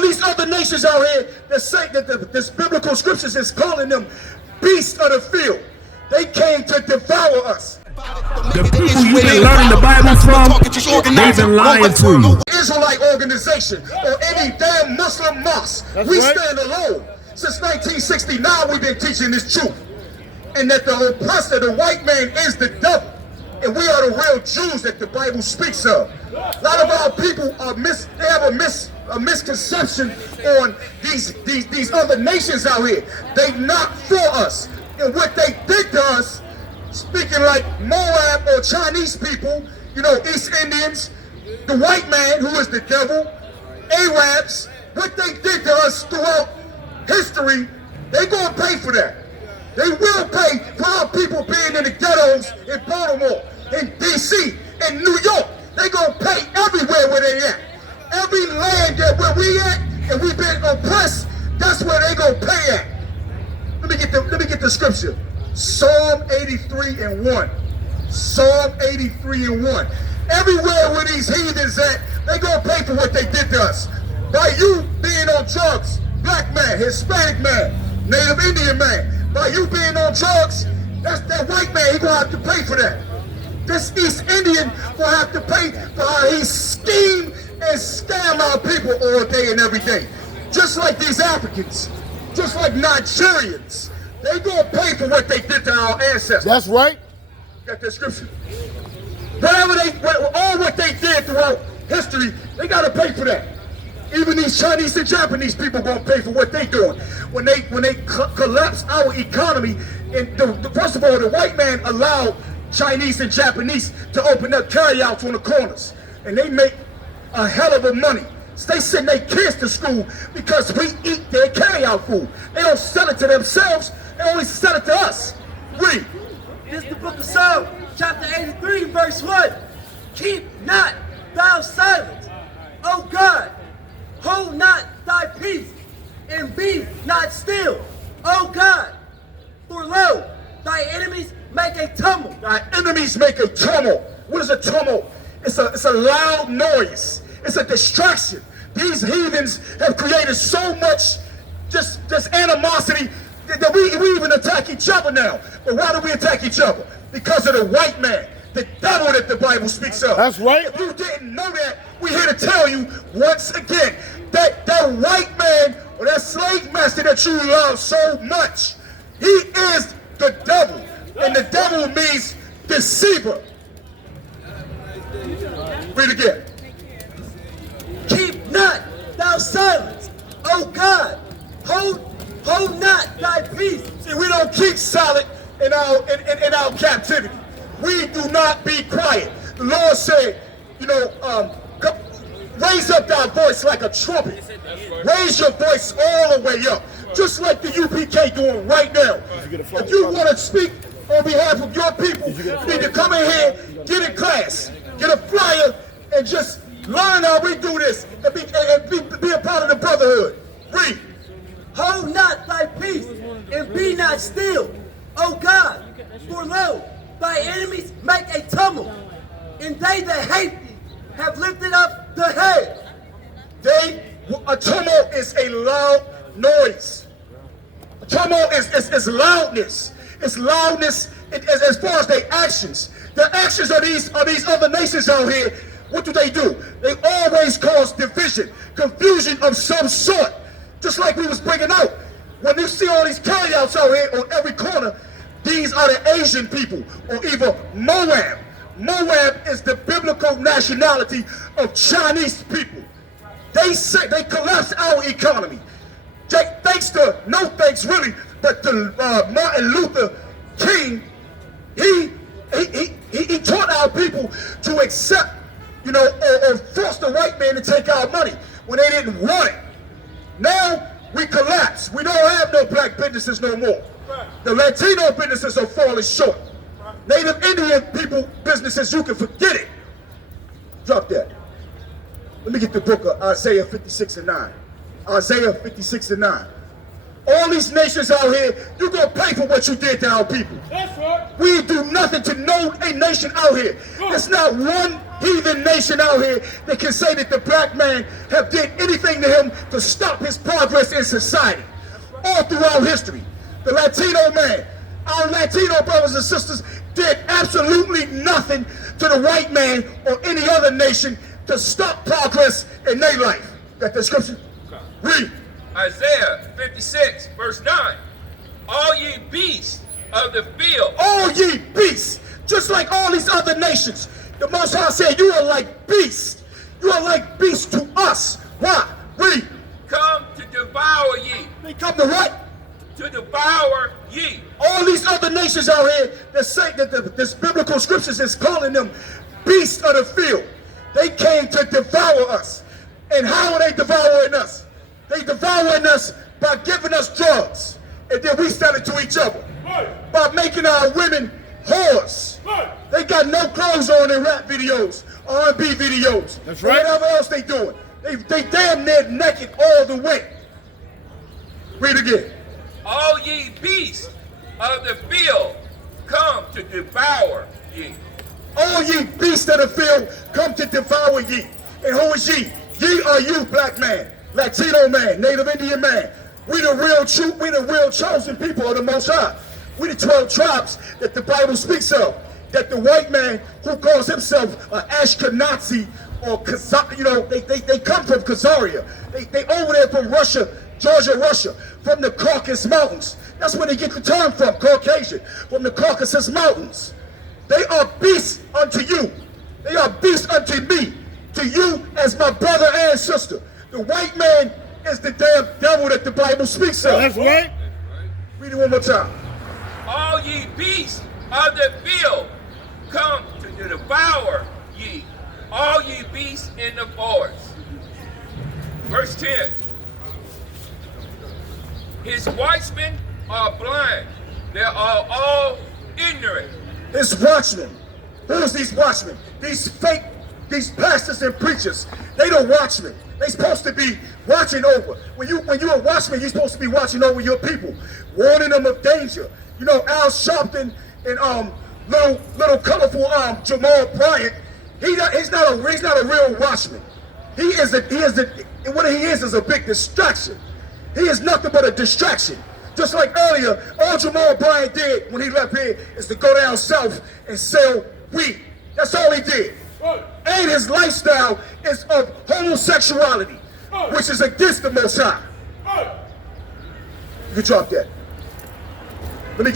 All these other nations out here that say that this biblical scriptures is calling them beasts of the field. They came to devour us. The people you've been learning the Bible from, they've been lying to you. Israelite organization or any damn Muslim mosque. We stand alone. Since 1969, we've been teaching this truth. And that the oppressor, the white man, is the devil. And we are the real Jews that the Bible speaks of. A lot of our people are have a misconception on these other nations out here. They not for us. And what they did to us, speaking like Moab or Chinese people, you know, East Indians, the white man who is the devil, Arabs, what they did to us throughout history, they gonna pay for that. They will pay for our people being in the ghettos in Baltimore, in DC, in New York. They gonna pay everywhere where they at. Every land that where we at and we've been oppressed, that's where they gonna pay at. Let me get the scripture. Psalm 83 and 1. Psalm 83 and 1. Everywhere where these heathens at, they gonna pay for what they did to us. By you being on drugs, black man, Hispanic man, Native Indian man, by you being on drugs, that's that white man, he gonna have to pay for that. This East Indian will have to pay for how he scheme and scam our people all day and every day. Just like these Africans, just like Nigerians, they gonna pay for what they did to our ancestors. That's right. Got that scripture. All what they did throughout history, they gotta pay for that. Even these Chinese and Japanese people gonna pay for what they doing. When they collapse our economy, and first of all, the white man allowed Chinese and Japanese to open up carryouts on the corners, and they make a hell of a money. So they send their kids to school because we eat their carryout food. They don't sell it to themselves, they only sell it to us. Read. This is the book of Psalm, chapter 83, verse 1. Keep not thou silence, O God. Hold not thy peace, and be not still, O God. For lo, thy enemies make a tumult. Thy enemies make a tumult. What is a tumult? It's a loud noise. It's a distraction. These heathens have created so much just animosity that we even attack each other now. But why do we attack each other? Because of the white man, the devil that the Bible speaks of. That's right. If you didn't know that, we're here to tell you once again that that white man or that slave master that you love so much, he is the devil. And the devil means deceiver. Read again. Keep not thou silence, O God. Hold not thy peace. See, we don't keep silent in our captivity. We do not be quiet. The Lord said, you know, raise up thy voice like a trumpet. Raise your voice all the way up, just like the UPK doing right now. If you want to speak on behalf of your people, you need to come in here, get in class, get a flyer, and just learn how we do this, and be a part of the brotherhood. Read. Hold not thy peace, and be not still, O God. For lo, thy enemies make a tumult, and they that hate thee have lifted up the head. A tumult is a loud noise. A tumult is loudness. It's loudness as far as their actions. The actions of these other nations out here, what do? They always cause division, confusion of some sort. Just like we was bringing out. When you see all these carryouts out here on every corner, these are the Asian people, or even Moab. Moab is the biblical nationality of Chinese people. They collapsed our economy. No thanks really, but to Martin Luther King, he taught our people to accept, you know, or force the white man to take our money when they didn't want it. Now we collapse. We don't have no black businesses no more. The Latino businesses are falling short. Native Indian people businesses, you can forget it. Drop that. Let me get the book of Isaiah 56 and 9. Isaiah 56 and 9. All these nations out here, you're going to pay for what you did to our people. That's right. We do nothing to no a nation out here. There's not one heathen nation out here that can say that the black man have did anything to him to stop his progress in society. All throughout history, the Latino man, our Latino brothers and sisters did absolutely nothing to the white man or any other nation to stop progress in their life. That description? Read. Isaiah 56, verse 9. All ye beasts of the field. All ye beasts, just like all these other nations. The Most High said, you are like beasts. You are like beasts to us. Why? Read. Come to devour ye. They come to what? To devour ye. All these other nations out here that say that this biblical scriptures is calling them beasts of the field. They came to devour us. And how are they devouring us? They devouring us by giving us drugs. And then we sell it to each other. By making our women whores. They got no clothes on in rap videos, R&B videos. That's right. Whatever else they doing. They damn near naked all the way. Read again. All ye beasts of the field, come to devour ye. All ye beasts of the field, come to devour ye. And who is ye? Ye are you, black man, Latino man, Native Indian man. We the real chosen people of the Most High. We the 12 tribes that the Bible speaks of. That the white man who calls himself an Ashkenazi or Khazar, you know, they come from Khazaria. They over there from Russia, Georgia, Russia, from the Caucasus Mountains. That's where they get the term from, Caucasian, from the Caucasus Mountains. They are beasts unto you. They are beasts unto me, to you as my brother and sister. The white man is the damn devil that the Bible speaks of. That's right. Read it one more time. All ye beasts of the field, come to devour ye. All ye beasts in the forest. Verse 10. His watchmen are blind. They are all ignorant. His watchmen. Who's these watchmen? These fake, these pastors and preachers. They the watchmen. They supposed to be watching over. When you're a watchman, you're supposed to be watching over your people, warning them of danger. You know, Al Sharpton and little colorful Jamal Bryant. He's not a real watchman. What he is a big distraction. He is nothing but a distraction. Just like earlier, all Jamal Bryant did when he left here is to go down south and sell weed. That's all he did. And his lifestyle is of homosexuality, which is against the Most High. You can drop that. Let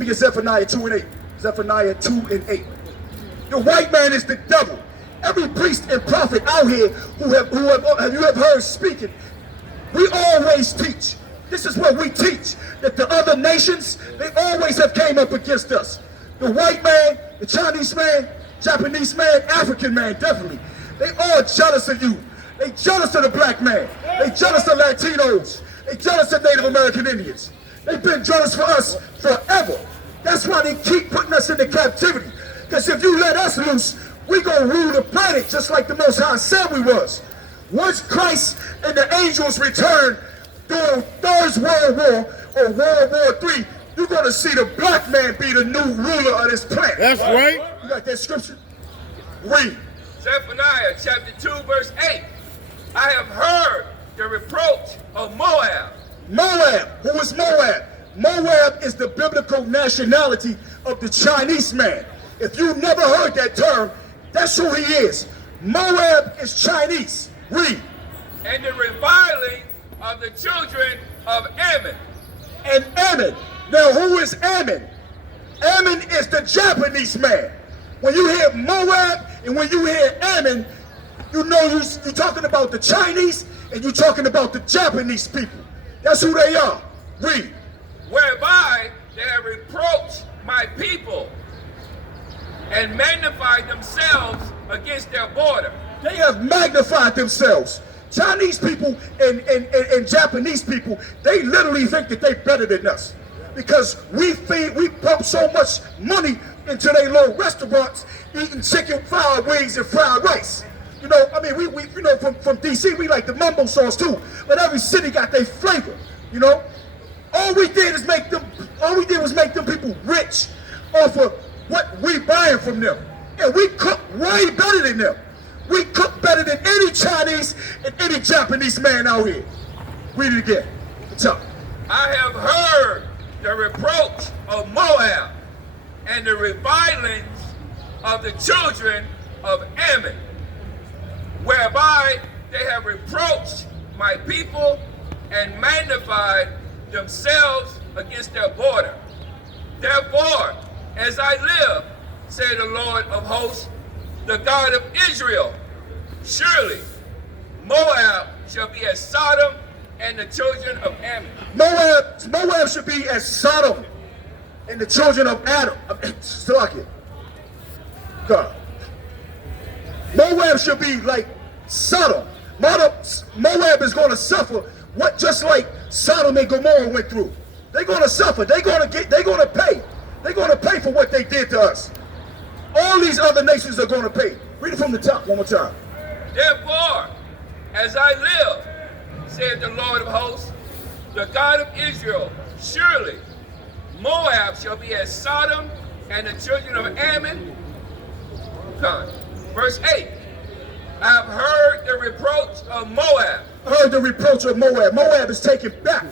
me get Zephaniah 2 and 8. Zephaniah 2 and 8. The white man is the devil. Every priest and prophet out here who you have heard speaking, we always teach. This is what we teach, that the other nations, they always have came up against us. The white man, the Chinese man, Japanese man, African man, definitely. They all jealous of you. They jealous of the black man. They jealous of Latinos. They jealous of Native American Indians. They've been jealous for us forever. That's why they keep putting us into captivity. Because if you let us loose, we gonna rule the planet just like the Most High said we was. Once Christ and the angels return during Third World War or World War III, you're gonna see the black man be the new ruler of this planet. That's right. You got that scripture? Read. Zephaniah chapter 2 verse 8. I have heard the reproach of Moab. Moab. Who is Moab? Moab is the biblical nationality of the Chinese man. If you've never heard that term, that's who he is. Moab is Chinese. Read. And the reviling of the children of Ammon. And Ammon. Now who is Ammon? Ammon is the Japanese man. When you hear Moab and when you hear Ammon, you know you're talking about the Chinese and you're talking about the Japanese people. That's who they are. Read. Whereby they have reproached my people and magnified themselves against their border. They have magnified themselves. Chinese people and Japanese people, they literally think that they're better than us. Because we pump so much money into their little restaurants, eating chicken, fried wings, and fried rice. You know, I mean, we you know, from DC, we like the mumbo sauce too. But every city got their flavor, you know? All we did was make them people rich off of what we buying from them. And we cook way better than them. We cook better than any Chinese and any Japanese man out here. Read it again. Tell. I have heard the reproach of Moab and the revilings of the children of Ammon, whereby they have reproached my people and magnified themselves against their border. Therefore, as I live, said the Lord of hosts, the God of Israel, surely Moab shall be as Sodom and the children of Ammon. Moab should be as Sodom and the children of Adam. God. Moab should be like Sodom. Moab is going to suffer what just like Sodom and Gomorrah went through. They're going to suffer. They're going to pay. They're going to pay for what they did to us. All these other nations are going to pay. Read it from the top one more time. Therefore, as I live, said the Lord of hosts, the God of Israel, surely Moab shall be as Sodom and the children of Ammon. Verse 8, I have heard the reproach of Moab. I heard the reproach of Moab. Moab is taken back.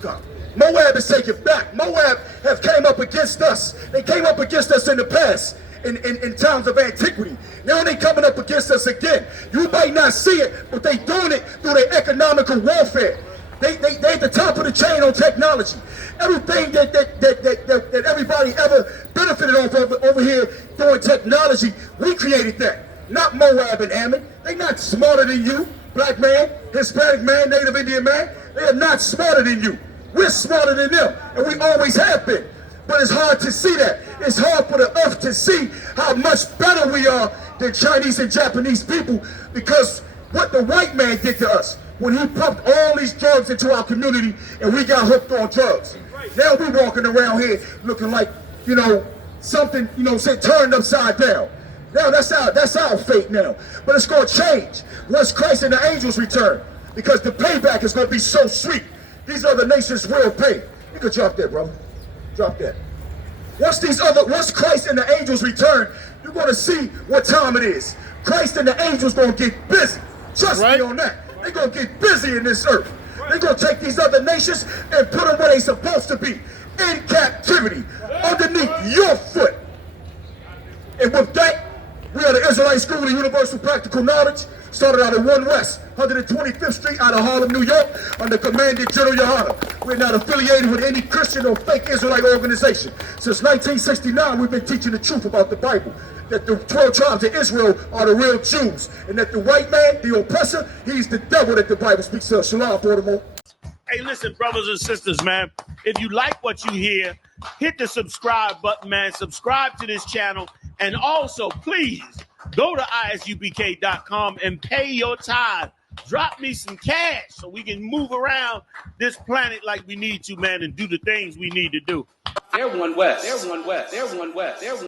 God. Moab is taken back. Moab have came up against us. They came up against us in the past, in times of antiquity. Now they coming up against us again. You might not see it, but they doing it through their economical warfare. They at the top of the chain on technology. Everything that everybody ever benefited off of over here doing technology, we created that. Not Moab and Ammon. They not smarter than you, black man, Hispanic man, Native Indian man. They are not smarter than you. We're smarter than them, and we always have been. But it's hard to see that. It's hard for the earth to see how much better we are than Chinese and Japanese people, because what the white man did to us when he pumped all these drugs into our community and we got hooked on drugs. Now we walking around here looking like, something, turned upside down. Now that's our fate now. But it's going to change once Christ and the angels return, because the payback is going to be so sweet. These other nations will pay. You can drop that, brother. Drop that. Once Christ and the angels return, you're going to see what time it is. Christ and the angels going to get busy. Trust me on that. They're going to get busy in this earth. They're going to take these other nations and put them where they're supposed to be. In captivity. Underneath your foot. And with that, we are the Israelite School of Universal Practical Knowledge. Started out at 1 West, 125th Street out of Harlem, New York, under Commander General Yohana. We're not affiliated with any Christian or fake Israelite organization. Since 1969, we've been teaching the truth about the Bible, that the 12 tribes of Israel are the real Jews, and that the white man, the oppressor, he's the devil that the Bible speaks of. Shalom, Baltimore. Hey, listen, brothers and sisters, man, if you like what you hear, hit the subscribe button, man. Subscribe to this channel. And also, please, go to ISUPK.com and pay your tithe. Drop me some cash so we can move around this planet like we need to, man, and do the things we need to do. They're one West. They're one West. They're one West. They're one